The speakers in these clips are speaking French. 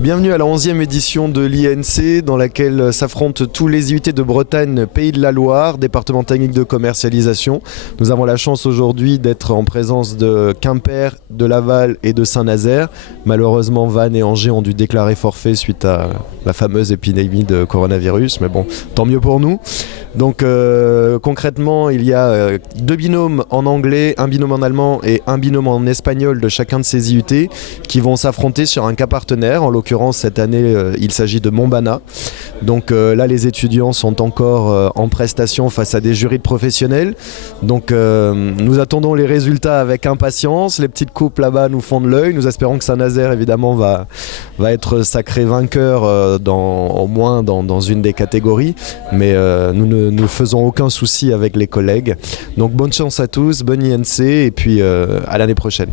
Bienvenue à la 11e édition de l'INC dans laquelle s'affrontent tous les IUT de Bretagne, Pays de la Loire, département technique de commercialisation. Nous avons la chance aujourd'hui d'être en présence de Quimper, de Laval et de Saint-Nazaire. Malheureusement, Vannes et Angers ont dû déclarer forfait suite à la fameuse épidémie de coronavirus, mais bon, tant mieux pour nous. Donc concrètement, il y a 2 binômes en anglais, un binôme en allemand et un binôme en espagnol de chacun de ces IUT qui vont s'affronter sur un cas partenaire. En l'occurrence, cette année, il s'agit de Montbana. Donc là, les étudiants sont encore en prestation face à des jurys de professionnels. Donc nous attendons les résultats avec impatience. Les petites coupes là-bas nous font de l'œil. Nous espérons que Saint-Nazaire, évidemment, va être sacré vainqueur au moins dans une des catégories. Mais nous ne faisons aucun souci avec les collègues. Donc bonne chance à tous, bonne INC et puis à l'année prochaine.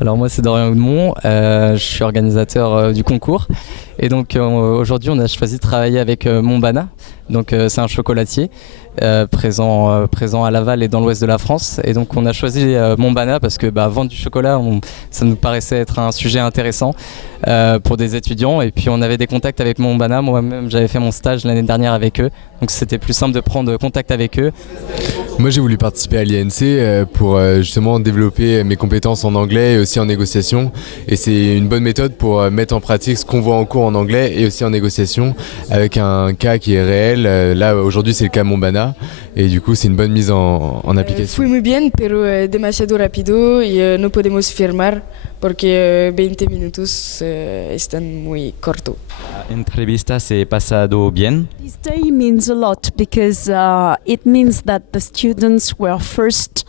Alors moi c'est Dorian Houdemont, je suis organisateur du concours et donc aujourd'hui on a choisi de travailler avec Montbana, donc c'est un chocolatier présent à Laval et dans l'ouest de la France, et donc on a choisi Montbana parce que vendre du chocolat ça nous paraissait être un sujet intéressant pour des étudiants, et puis on avait des contacts avec Montbana, moi-même j'avais fait mon stage l'année dernière avec eux, donc c'était plus simple de prendre contact avec eux. Moi j'ai voulu participer à l'INC pour justement développer mes compétences en anglais et aussi en négociation, et c'est une bonne méthode pour mettre en pratique ce qu'on voit en cours en anglais et aussi en négociation avec un cas qui est réel. Là aujourd'hui c'est le cas Montbana et du coup c'est une bonne mise en application. Fui muy bien, pero demasiado rápido y no podemos firmar porque 20 minutos están muy cortos. Entrevista se pasado bien. This day means a lot because it means that the students were first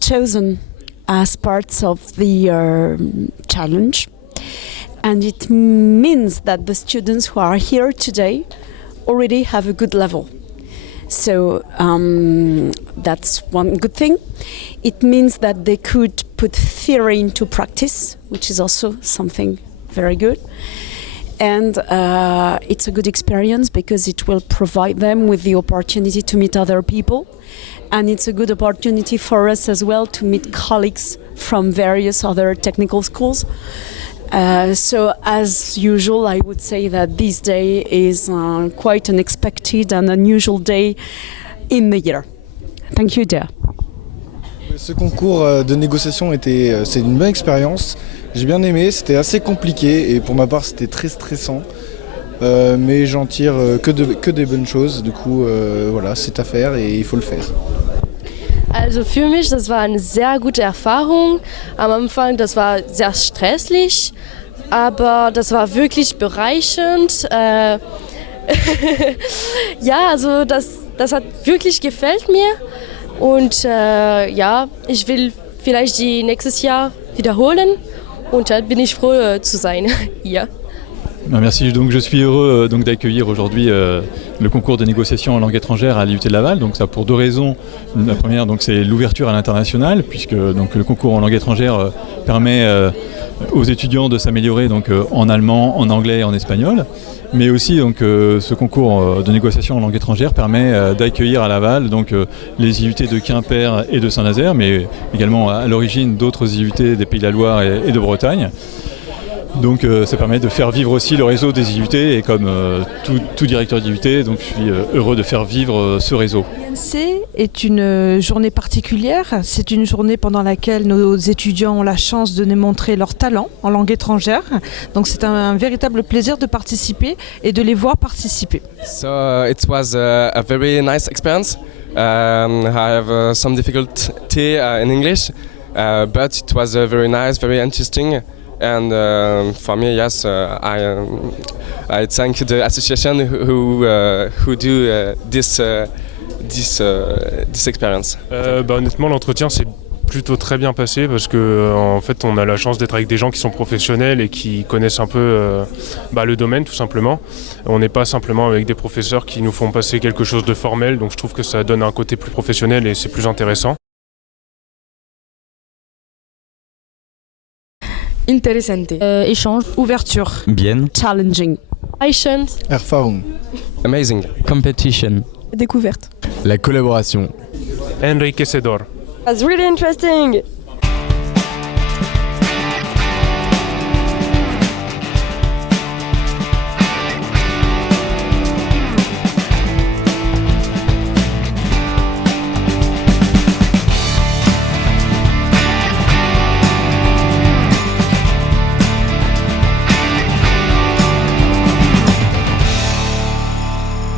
chosen as parts of the challenge, and it means that the students who are here today already have a good level. So that's one good thing. It means that they could put theory into practice, which is also something very good. And it's a good experience because it will provide them with the opportunity to meet other people. And it's a good opportunity for us as well to meet colleagues from various other technical schools. So as usual, I would say that this day is quite unexpected and unusual day in the year. Thank you, dear. Ce concours de négociation c'est une bonne expérience. J'ai bien aimé, c'était assez compliqué et pour ma part c'était très stressant. Mais j'en tire que des bonnes choses. Du coup, voilà, c'est à faire et il faut le faire. Also für mich, das war eine sehr gute Erfahrung. Am Anfang, das war sehr stressig, aber das war wirklich bereichernd. Ja, also das hat wirklich gefällt mir und ja, ich will vielleicht die nächstes Jahr wiederholen und dann bin ich froh zu sein hier. Merci, donc je suis heureux d'accueillir aujourd'hui le concours de négociation en langue étrangère à l'IUT de Laval. Donc ça pour 2 raisons. La première, donc c'est l'ouverture à l'international, puisque donc le concours en langue étrangère permet aux étudiants de s'améliorer donc en allemand, en anglais et en espagnol. Mais aussi donc ce concours de négociation en langue étrangère permet d'accueillir à Laval donc les IUT de Quimper et de Saint-Nazaire, mais également à l'origine d'autres IUT des Pays de la Loire et de Bretagne. Donc ça permet de faire vivre aussi le réseau des IUT, et comme tout directeur d'IUT, donc je suis heureux de faire vivre ce réseau. L'INC est une journée particulière. C'est une journée pendant laquelle nos étudiants ont la chance de nous montrer leur talent en langue étrangère. Donc c'est un véritable plaisir de participer et de les voir participer. So it was a very nice experience. I have some difficulty in English, but it was very nice, very interesting. And for me, yes, I thank the association who do this experience. Honnêtement, l'entretien s'est plutôt très bien passé parce que en fait, on a la chance d'être avec des gens qui sont professionnels et qui connaissent un peu le domaine, tout simplement. On n'est pas simplement avec des professeurs qui nous font passer quelque chose de formel, donc je trouve que ça donne un côté plus professionnel et c'est plus intéressant. Interessante. Échange. Ouverture. Bien. Challenging. Patience. Erfahrung. Amazing. Competition. Découverte. La collaboration. Enriquecedor. That's really interesting.